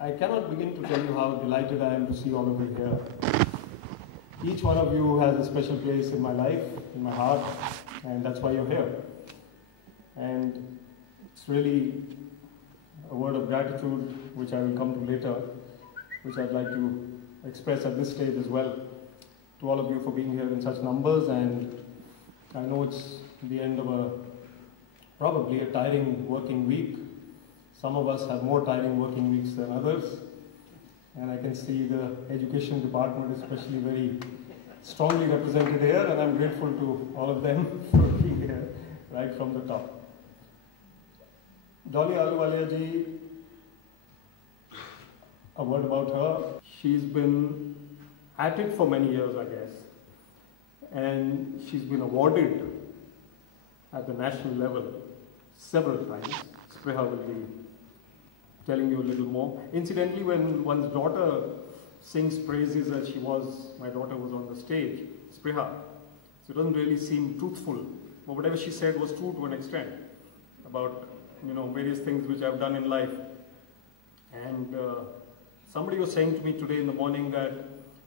I cannot begin to tell you how delighted I am to see all of you here. Each one of you has a special place in my life, in my heart, and that's why you're here. And it's really a word of gratitude, which I will come to later, which I'd like to express at this stage as well, to all of you for being here in such numbers. And I know it's the end of probably a tiring working week. Some of us have more tiring working weeks than others. And I can see the education department especially very strongly represented here, and I'm grateful to all of them for being here right from the top. Dolly Ahluwalia ji, a word about her. She's been at it for many years, I guess. And she's been awarded at the national level several times. Spriha will be telling you a little more. Incidentally, when one's daughter sings praises as my daughter was on the stage, Spriha, so it doesn't really seem truthful. But whatever she said was true to an extent about, various things which I've done in life. And somebody was saying to me today in the morning that,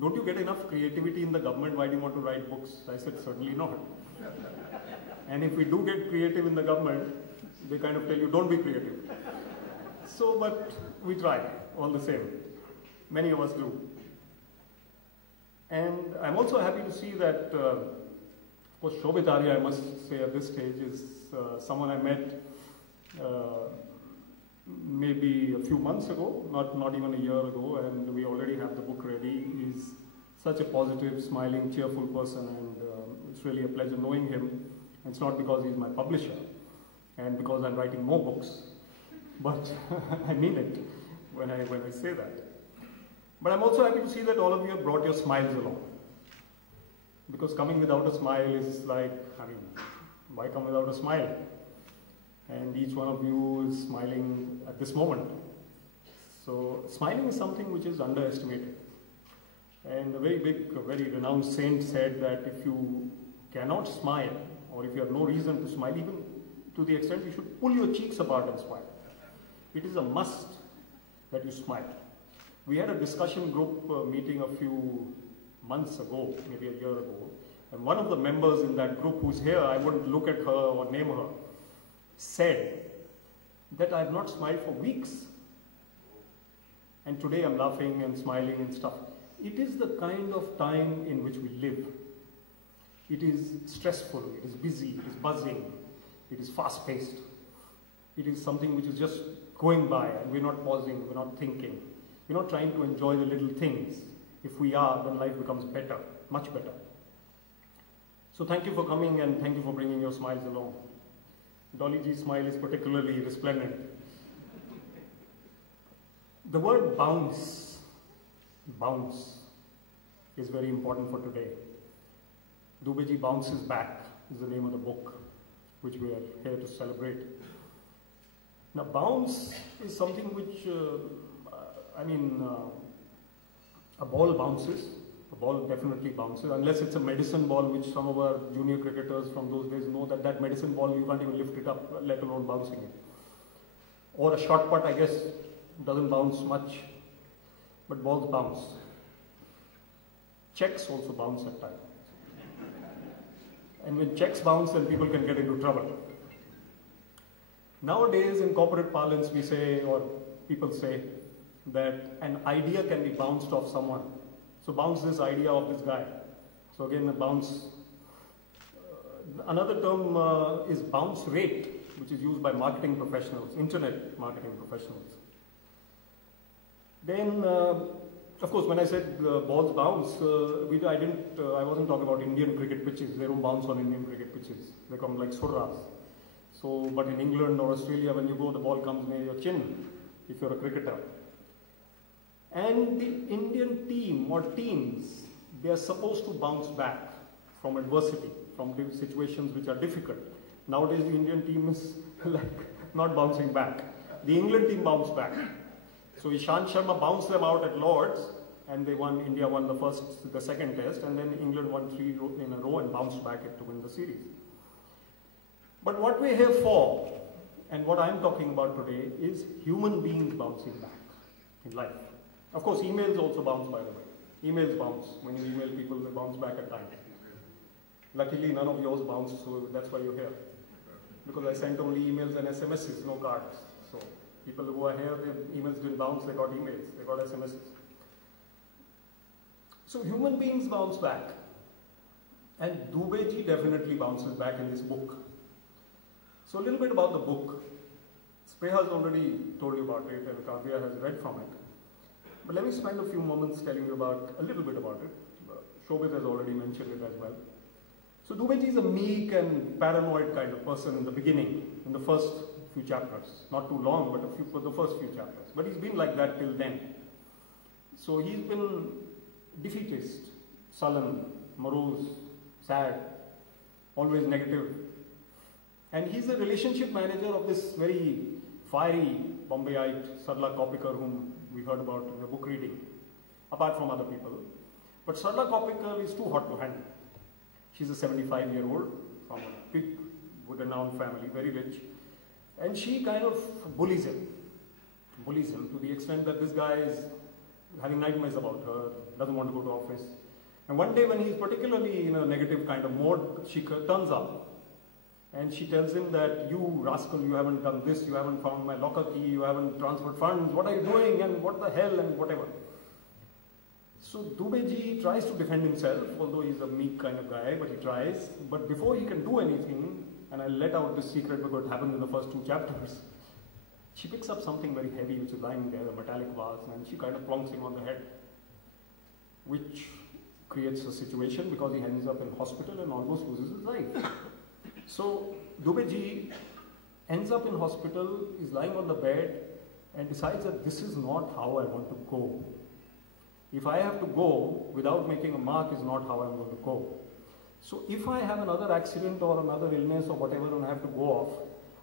don't you get enough creativity in the government? Why do you want to write books? I said, certainly not. And if we do get creative in the government, they kind of tell you, don't be creative. So, but we try all the same. Many of us do. And I'm also happy to see that, of course, Shobhit Arya, I must say at this stage, is someone I met maybe a few months ago, not even a year ago, and we already have the book ready. He's such a positive, smiling, cheerful person, and it's really a pleasure knowing him. And it's not because he's my publisher and because I'm writing more books, but I mean it when I say that. But I'm also happy to see that all of you have brought your smiles along. Because coming without a smile is like, why come without a smile? And each one of you is smiling at this moment. So smiling is something which is underestimated. And a very big, very renowned saint said that if you cannot smile, or if you have no reason to smile, even to the extent you should pull your cheeks apart and smile. It is a must that you smile. We had a discussion group meeting a few months ago, maybe a year ago, and one of the members in that group who's here, I wouldn't look at her or name her, said that I have not smiled for weeks. And today I'm laughing and smiling and stuff. It is the kind of time in which we live. It is stressful, it is busy, it is buzzing, it is fast-paced. It is something which is just going by, and we're not pausing, we're not thinking. We're not trying to enjoy the little things. If we are, then life becomes better, much better. So thank you for coming, and thank you for bringing your smiles along. Dolly G's smile is particularly resplendent. The word bounce is very important for today. Dubey ji Bounces Back is the name of the book, which we are here to celebrate. Now, bounce is something which, a ball bounces. A ball definitely bounces, unless it's a medicine ball, which some of our junior cricketers from those days know that medicine ball, you can't even lift it up, let alone bouncing it. Or a shot put, I guess, doesn't bounce much, but balls bounce. Checks also bounce at times. And when checks bounce, then people can get into trouble. Nowadays, in corporate parlance, we say, or people say, that an idea can be bounced off someone. So bounce this idea of this guy. So again, the bounce. Another term is bounce rate, which is used by marketing professionals, internet marketing professionals. Then, of course, when I said balls bounce, I wasn't talking about Indian cricket pitches. They don't bounce on Indian cricket pitches. They come like surras. So, but in England or Australia, when you go, the ball comes near your chin, if you're a cricketer. And the Indian team or teams, they are supposed to bounce back from adversity, from situations which are difficult. Nowadays, the Indian team is like not bouncing back. The England team bounced back. So Ishant Sharma bounced them out at Lords, and they won. India won the second test, and then England won 3 in a row and bounced back to win the series. But what we're here for, and what I'm talking about today, is human beings bouncing back. in life. Of course, emails also bounce, by the way. Emails bounce. When you email people, they bounce back at times. Luckily, none of yours bounced, so that's why you're here. Because I sent only emails and SMSs, no cards. So people who are here, their emails didn't bounce, they got emails, they got SMSs. So human beings bounce back. And Dubey ji definitely bounces back in this book. So a little bit about the book. Spreha has already told you about it and Kavya has read from it. But let me spend a few moments telling you about a little bit about it. Shobit has already mentioned it as well. So Dubey ji is a meek and paranoid kind of person in the beginning, in the first few chapters. Not too long, but for the first few chapters. But he's been like that till then. So he's been defeatist, sullen, morose, sad, always negative. And he's the relationship manager of this very fiery Bombayite, Sarla Koppikar, whom we heard about in the book reading, apart from other people. But Sarla Koppikar is too hot to handle. She's a 75-year-old from a big, renowned family, very rich. And she kind of bullies him to the extent that this guy is having nightmares about her, doesn't want to go to office. And one day when he's particularly in a negative kind of mode, she turns up and she tells him that, you rascal, you haven't done this, you haven't found my locker key, you haven't transferred funds, what are you doing and what the hell and whatever. So Dubey ji tries to defend himself, although he's a meek kind of guy, but he tries. But before he can do anything, and I'll let out this secret because it happens in the first 2 chapters, she picks up something very heavy which is lying there, a metallic vase, and she kind of plonks him on the head, which creates a situation because he ends up in hospital and almost loses his life. So Dubey ji ends up in hospital, is lying on the bed and decides that this is not how I want to go. If I have to go without making a mark is not how I'm going to go. So if I have another accident or another illness or whatever and I have to go off,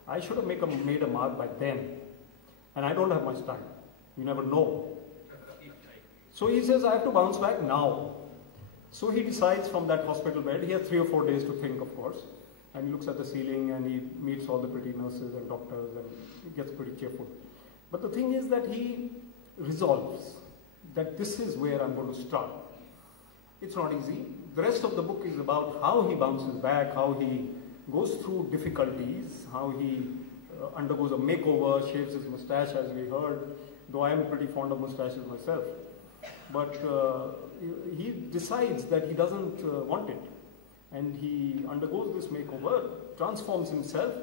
I should have made a mark by then. And I don't have much time. You never know. So he says, I have to bounce back now. So he decides from that hospital bed, he has 3 or 4 days to think, of course. And he looks at the ceiling and he meets all the pretty nurses and doctors and he gets pretty cheerful. But the thing is that he resolves that this is where I'm going to start. It's not easy. The rest of the book is about how he bounces back, how he goes through difficulties, how he undergoes a makeover, shaves his moustache as we heard, though I am pretty fond of moustaches myself. But he decides that he doesn't want it. And he undergoes this makeover, transforms himself,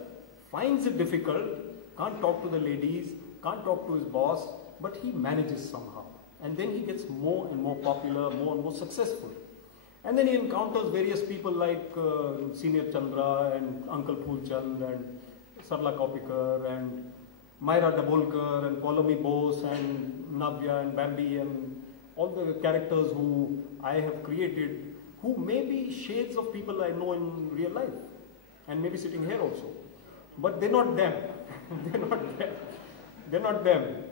finds it difficult, can't talk to the ladies, can't talk to his boss, but he manages somehow. And then he gets more and more popular, more and more successful. And then he encounters various people like Senior Chandra and Uncle Phulchand and Sarla Koppikar and Myra Dabolkar and Paulomi Bose and Navya and Bambi and all the characters who I have created, who may be shades of people I know in real life and maybe sitting here also. But they're not them. They're not them. They're not them.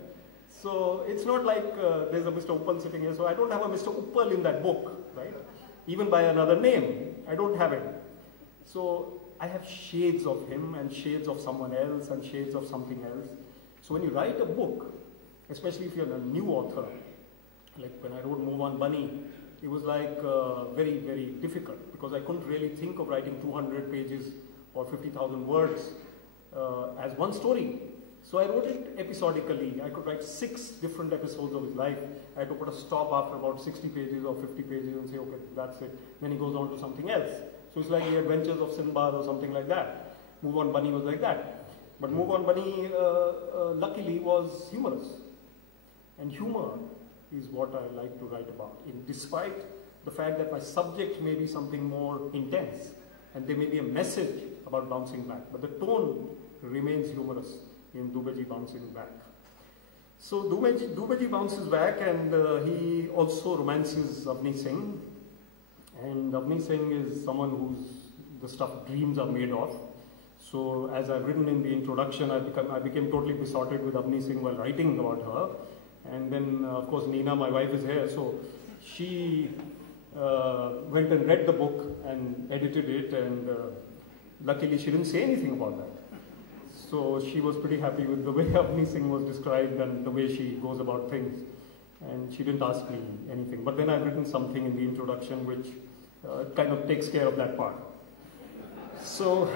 So it's not like there's a Mr. Uppal sitting here. So I don't have a Mr. Uppal in that book, right? Even by another name, I don't have it. So I have shades of him and shades of someone else and shades of something else. So when you write a book, especially if you're a new author, like when I wrote Mumbais Bonny, it was like very, very difficult because I couldn't really think of writing 200 pages or 50,000 words as one story. So I wrote it episodically. I could write 6 different episodes of his life. I had to put a stop after about 60 pages or 50 pages and say, okay, that's it. Then he goes on to something else. So it's like the Adventures of Sinbad or something like that. Mumbais Bonny was like that. But Mumbais Bonny, luckily, was humorous. And humor is what I like to write about, despite the fact that my subject may be something more intense and there may be a message about bouncing back, but the tone remains humorous in Dubey ji bouncing back. So Dubey ji bounces back and he also romances Avni Singh, and Avni Singh is someone whose the stuff dreams are made of. So as I've written in the introduction, I became totally besotted with Avni Singh while writing about her. And then, of course, Neena, my wife, is here, so she went and read the book and edited it, and luckily she didn't say anything about that. So she was pretty happy with the way Avni Singh was described and the way she goes about things. And she didn't ask me anything. But then I've written something in the introduction which kind of takes care of that part. So,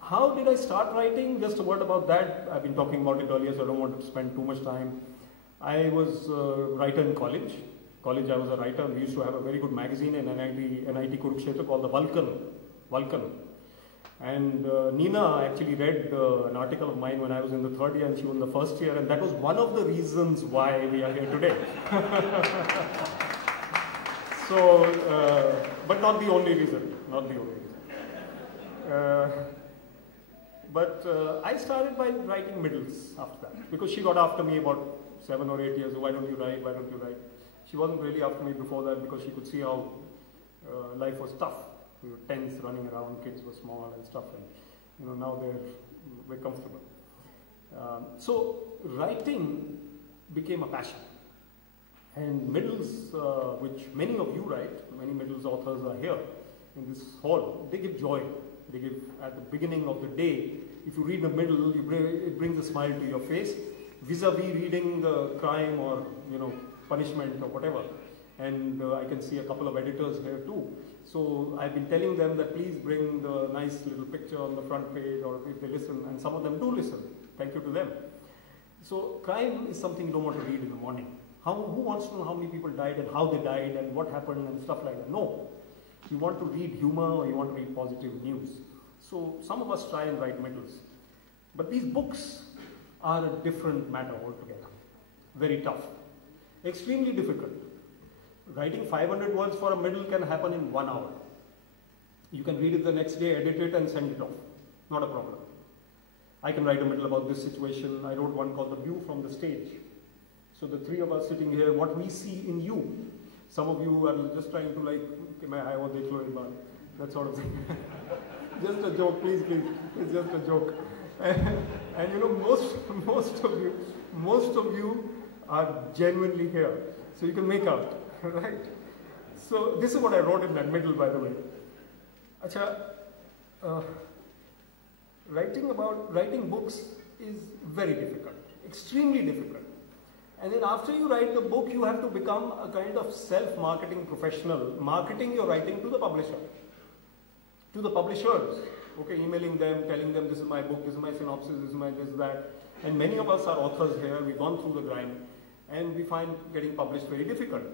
how did I start writing? Just a word about that. I've been talking about it earlier, so I don't want to spend too much time. I was a writer in college. I was a writer. We used to have a very good magazine in NIT Kurukshetra called the Vulcan. And Nina actually read an article of mine when I was in the third year and she was in the first year, and that was one of the reasons why we are here today. So, but not the only reason, I started by writing middles after that, because she got after me about 7 or 8 years ago. Why don't you write? She wasn't really after me before that because she could see how life was tough. We were tense, running around, kids were small and stuff, and now we're comfortable. So writing became a passion. And middles, which many of you write, many middles authors are here in this hall, they give joy. They give, at the beginning of the day, if you read the middle, it brings a smile to your face, vis-a-vis reading crime or punishment or whatever. And I can see a couple of editors here too. So I've been telling them that please bring the nice little picture on the front page, or if they listen, and some of them do listen. Thank you to them. So crime is something you don't want to read in the morning. Who wants to know how many people died and how they died and what happened and stuff like that? No. You want to read humor or you want to read positive news. So some of us try and write middles. But these books are a different matter altogether. Very tough. Extremely difficult. Writing 500 words for a middle can happen in 1 hour. You can read it the next day, edit it and send it off. Not a problem. I can write a middle about this situation. I wrote one called The View from the Stage. So the three of us sitting here, what we see in you. Some of you are just trying to that sort of thing. Just a joke, please. It's just a joke. And most of you are genuinely here. So you can make out, right? So this is what I wrote in that middle, by the way. Writing books is very difficult, extremely difficult. And then after you write the book, you have to become a kind of self-marketing professional, marketing your writing to the publisher, to the publishers. Okay, emailing them, telling them this is my book, this is my synopsis, this is my this, that. And many of us are authors here, we've gone through the grind, and we find getting published very difficult.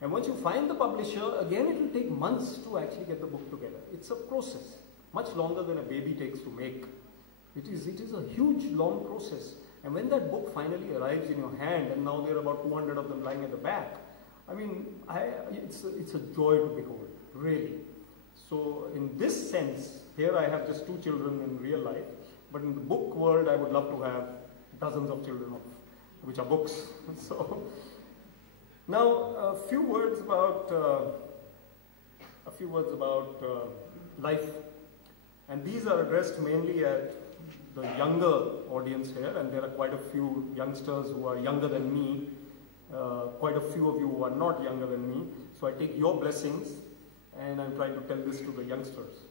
And once you find the publisher, again it will take months to actually get the book together. It's a process, much longer than a baby takes to make. It is a huge, long process. And when that book finally arrives in your hand, and now there are about 200 of them lying at the back, I mean, it's a joy to behold, really. So in this sense, here I have just 2 children in real life, but in the book world, I would love to have dozens of children, which are books. So now a few words about life, and these are addressed mainly at the younger audience here, and there are quite a few youngsters who are younger than me, quite a few of you who are not younger than me. So I take your blessings and I'm trying to tell this to the youngsters.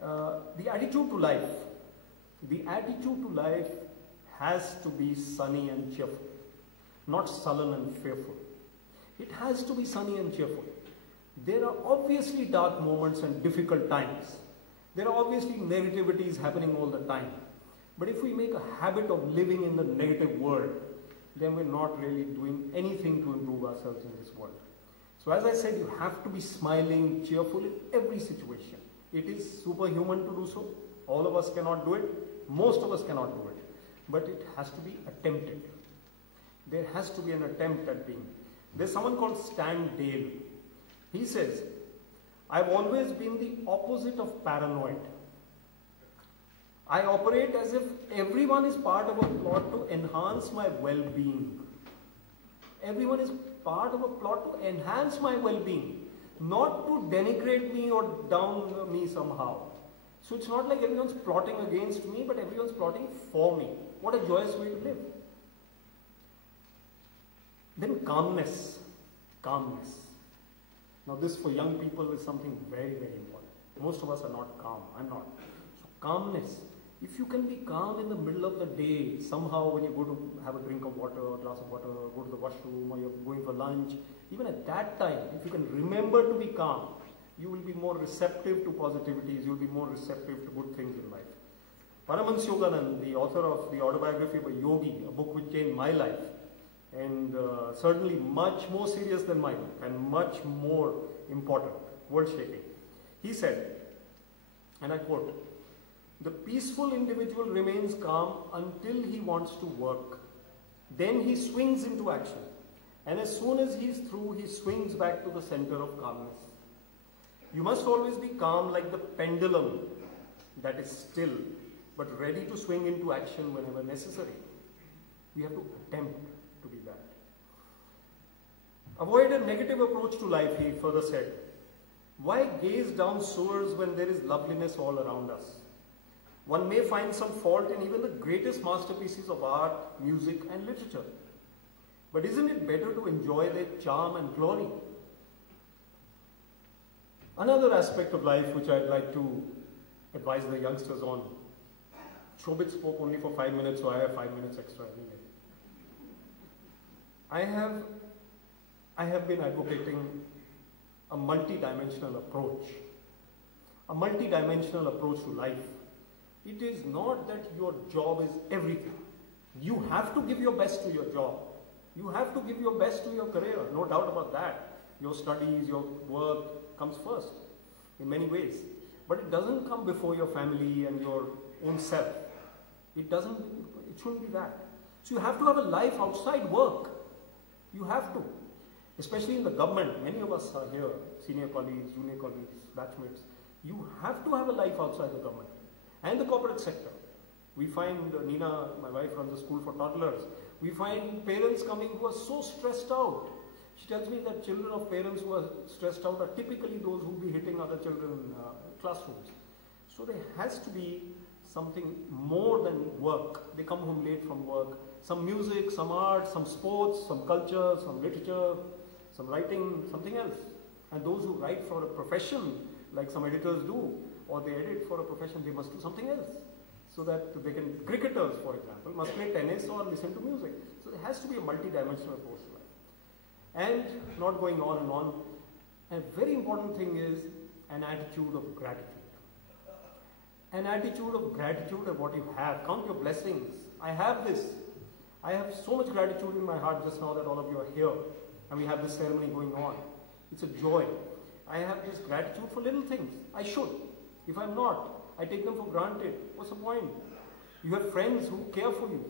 The attitude to life has to be sunny and cheerful, not sullen and fearful. It has to be sunny and cheerful. There are obviously dark moments and difficult times. There are obviously negativities happening all the time. But if we make a habit of living in the negative world, then we're not really doing anything to improve ourselves in this world. So as I said, you have to be smiling, cheerful in every situation. It is superhuman to do so. All of us cannot do it. Most of us cannot do it. But it has to be attempted. There has to be an attempt at being. There's someone called Stan Dale. He says, I've always been the opposite of paranoid. I operate as if everyone is part of a plot to enhance my well-being. Everyone is part of a plot to enhance my well-being, not to denigrate me or down me somehow. So it's not like everyone's plotting against me, but everyone's plotting for me. What a joyous way to live. Then calmness. Calmness. Now this for young people is something very, very important. Most of us are not calm. I'm not. So calmness. If you can be calm in the middle of the day, somehow when you go to have a drink of water, a glass of water, go to the washroom, or you're going for lunch, even at that time, if you can remember to be calm, you will be more receptive to positivities, you'll be more receptive to good things in life. Paramahansa Yogananda, the author of the autobiography of a yogi, a book which changed my life, and certainly much more serious than mine, and much more important, world-shaping. He said, and I quote, "The peaceful individual remains calm until he wants to work. Then he swings into action. And as soon as he's through, he swings back to the center of calmness. You must always be calm like the pendulum that is still, but ready to swing into action whenever necessary." We have to attempt to be that. Avoid a negative approach to life, he further said. Why gaze down sewers when there is loveliness all around us? One may find some fault in even the greatest masterpieces of art, music, and literature. But isn't it better to enjoy their charm and glory? Another aspect of life which I'd like to advise the youngsters on. Shobit spoke only for 5 minutes, so I have 5 minutes extra anyway. I have been advocating a multi-dimensional approach. A multi-dimensional approach to life. It is not that your job is everything. You have to give your best to your job. You have to give your best to your career, no doubt about that. Your studies, your work comes first in many ways. But it doesn't come before your family and your own self. It shouldn't be that. So you have to have a life outside work. You have to. Especially in the government, many of us are here, senior colleagues, junior colleagues, batchmates. You have to have a life outside the government and the corporate sector. We find, Nina, my wife, runs a school for toddlers. We find parents coming who are so stressed out. She tells me that children of parents who are stressed out are typically those who will be hitting other children in classrooms. So there has to be something more than work. They come home late from work. Some music, some art, some sports, some culture, some literature, some writing, something else. And those who write for a profession, like some editors do, or they edit for a profession, they must do something else. So that they can, cricketers for example, must play tennis or listen to music. So there has to be a multi-dimensional approach to life. And not going on and on, a very important thing is an attitude of gratitude. An attitude of gratitude of what you have. Count your blessings. I have this. I have so much gratitude in my heart just now that all of you are here and we have this ceremony going on. It's a joy. I have this gratitude for little things. I should. If I'm not, I take them for granted. What's the point? You have friends who care for you.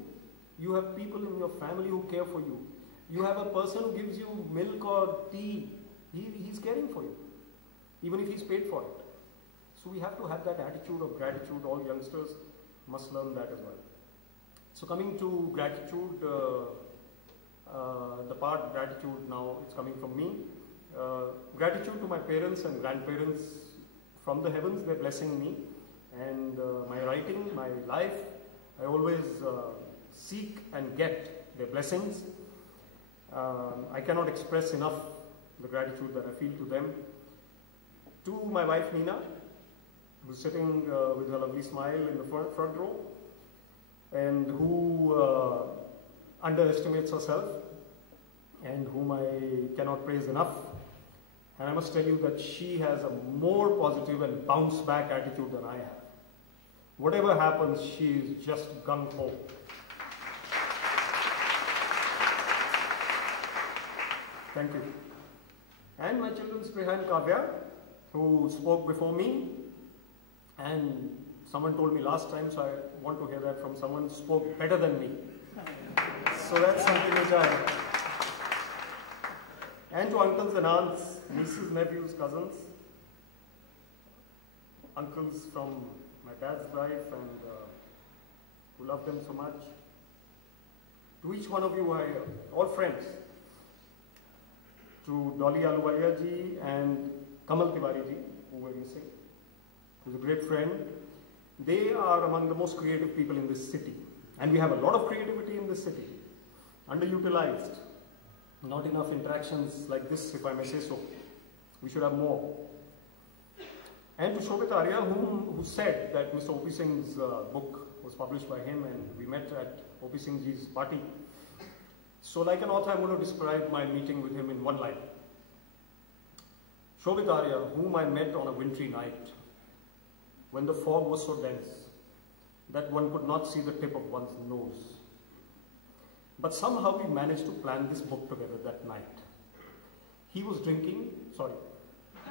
You have people in your family who care for you. You have a person who gives you milk or tea. He's caring for you, even if he's paid for it. So we have to have that attitude of gratitude. All youngsters must learn that as well. So coming to gratitude, the part gratitude now, it's coming from me. Gratitude to my parents and grandparents from the heavens, they're blessing me. And my writing, my life, I always seek and get their blessings. I cannot express enough the gratitude that I feel to them. To my wife Nina, who's sitting with a lovely smile in the front row, and who underestimates herself, and whom I cannot praise enough. And I must tell you that she has a more positive and bounce back attitude than I have. Whatever happens, she is just gung-ho. Thank you. And my children, Spriha and Kavya, who spoke before me, and someone told me last time, so I want to hear that from someone who spoke better than me. So that's something which I... And to uncles and aunts, nieces, nephews, cousins, uncles from my dad's life and who love them so much. To each one of you, all friends. To Dolly Aluwalia ji and Kamal Tiwari ji, who were missing, who's a great friend. They are among the most creative people in this city. And we have a lot of creativity in this city. Underutilized. Not enough interactions like this, if I may say so. We should have more. And to Shobit Arya, who said that Mr. O.P. Singh's book was published by him, and we met at O.P. Singh's party. So like an author, I'm going to describe my meeting with him in one line. Shobit Arya, whom I met on a wintry night, when the fog was so dense that one could not see the tip of one's nose. But somehow we managed to plan this book together that night. He was drinking,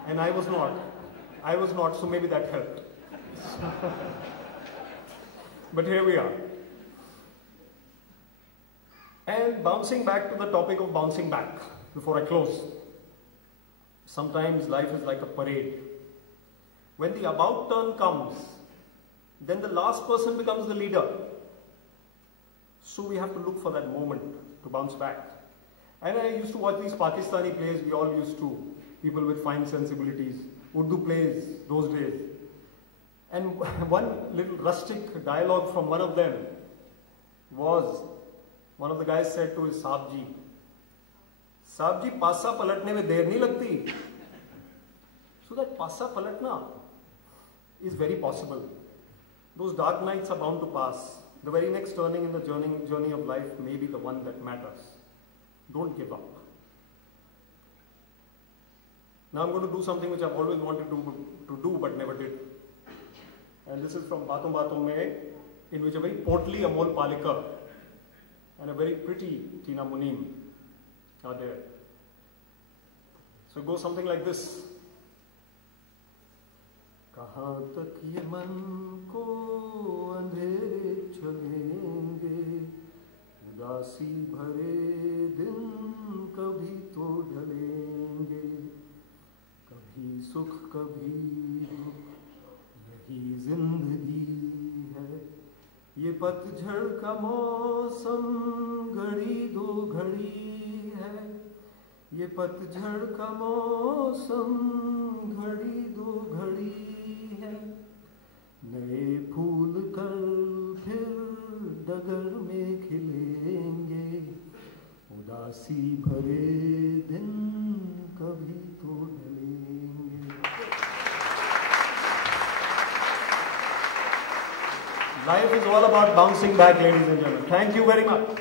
and I was not. So maybe that helped. But here we are. And bouncing back to the topic of bouncing back, before I close. Sometimes life is like a parade. When the about turn comes, then the last person becomes the leader. So we have to look for that moment to bounce back. And I used to watch these Pakistani plays, we all used to, people with fine sensibilities, Urdu plays those days. And one little rustic dialogue from one of them was, one of the guys said to his Saab ji, passa palatne mein der nahi lagti. So that passa palatna is very possible. Those dark nights are bound to pass. The very next turning in the journey of life may be the one that matters. Don't give up. Now I'm going to do something which I've always wanted to do but never did. And this is from Baaton Baaton Mein, in which a very portly Amol Palekar and a very pretty Tina Muneem are there. So it goes something like this. कहाँ तक ये मन को अंधेरे चलेंगे, उदासी भरे दिन कभी तो ढलेंगे, कभी सुख कभी दुख, यही जिंदगी है, ये पतझड़ का मौसम घड़ी दो घड़ी है, ये पतझड़ का मौसम घड़ी दो घड़ी है, नए फूल कल फिर डगर में खिलेंगे, उदासी भरे दिन कभी तो ढलेंगे. Life is all about bouncing back, ladies and gentlemen. Thank you very much.